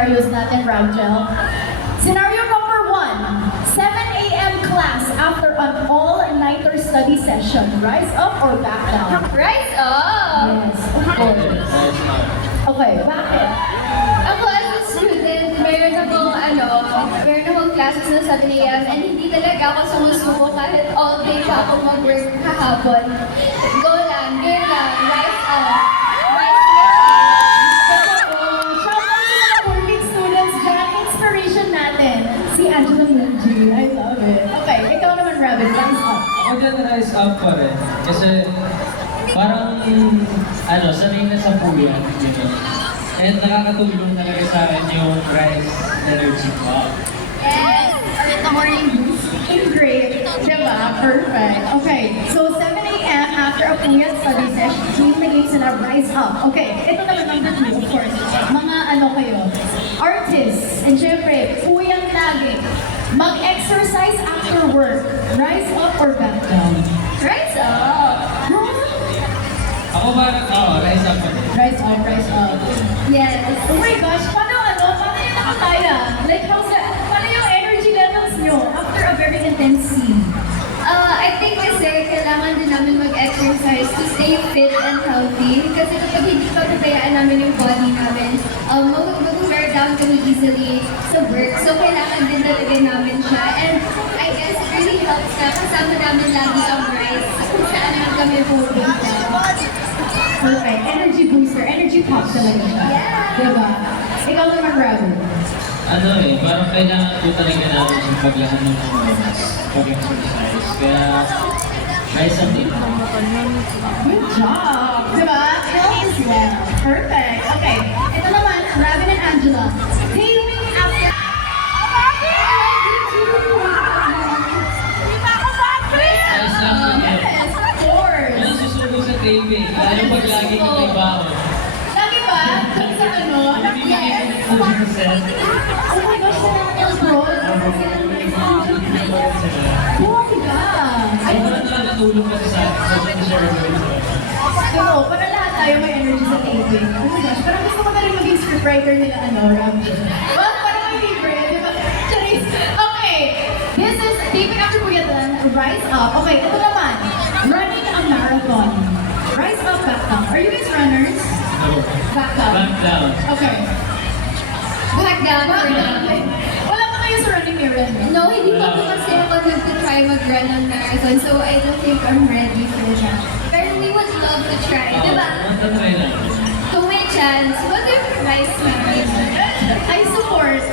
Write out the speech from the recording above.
scenarios natin, Ramjel. Scenario number 1, 7 a.m. class after an all-nighter study session. Rise up or back down? Rise up! Yes, of course. Okay, bakit? Ako as a student, meron akong classes na 7 a.m. and hindi talaga ako sumusuko kahit all day pa ako mag-work kahapon. Go lang, game lang, rise up. Shout out sa mga working students dyan. Inspiration natin. Si Angela Mungi. I love it. Okay, ikaw naman, Rabbit. Rise up. Ako dyan rise up pa rin. Kasi parang, sanay na sa puyan. And nakakatulong talaga sa akin yung rise energy ko. Yes! Ulit na morning boost. Great. Diba? Perfect. Okay, so 7 a.m. after a puyat study session, team naging sila rise up. Okay, ito naman number 2, of course. Mga kayo, artists, and syempre, puyang lagi. Mag-exercise after work. Rise up or back down? Rise up! Ako parang, rise up pa rin. Rise up, rise up. Yes. Oh my gosh, paano yung nakakaya? Like, paano yung energy levels nyo after a very intense scene? I think kasi kailangan din namin mag-exercise to stay fit and healthy. Kasi kapag hindi pa pabayaan namin yung body namin, mag-wear down kami easily sa work. So kailangan din talaga namin siya. And I guess it really helps na kasama namin lagi ang rise kung saan man kami pupunta. Perfect. Energy booster, energy pop talaga siya. Yeah. Diba? Ikaw naman, Rabbit. Parang kailangan ko talaga namin yung paglahan ng pag-exercise. Kaya, rise up din. Good job! Diba? Ikaw as well. Perfect. Okay. Ito naman, Rabbit and Angela. Taping after... Rise up pa din. Yes, of course. Walang susubo sa taping. Lalo pag lagi na may baon. Lagi ba? Dun sa Hindi bigay ko ng 100%. Oh my gosh, sa abroad. Buhay ka! Ay, parang nakakatulong kasi sa share ko rin. Oo, para lahat tayo may energy sa taping. Oh my gosh, parang gusto ko na rin maging scriptwriter nila, Ramjel. Well, parang may libre, di ba? Charis. Okay, this is taping after Puyatan, rise up. Okay, ito naman, running a marathon. Rise up, back down. Are you guys runners? Back down. Back down. Okay. Back down. Back down. Wala pa kayo sa running mirror. No, hindi pa po kasi ako nag-try mag-run ng marathon. So I don't think I'm ready for that. Pero we would love to try, di ba? Try lang. Kung may chance, what if rice marathon? I support.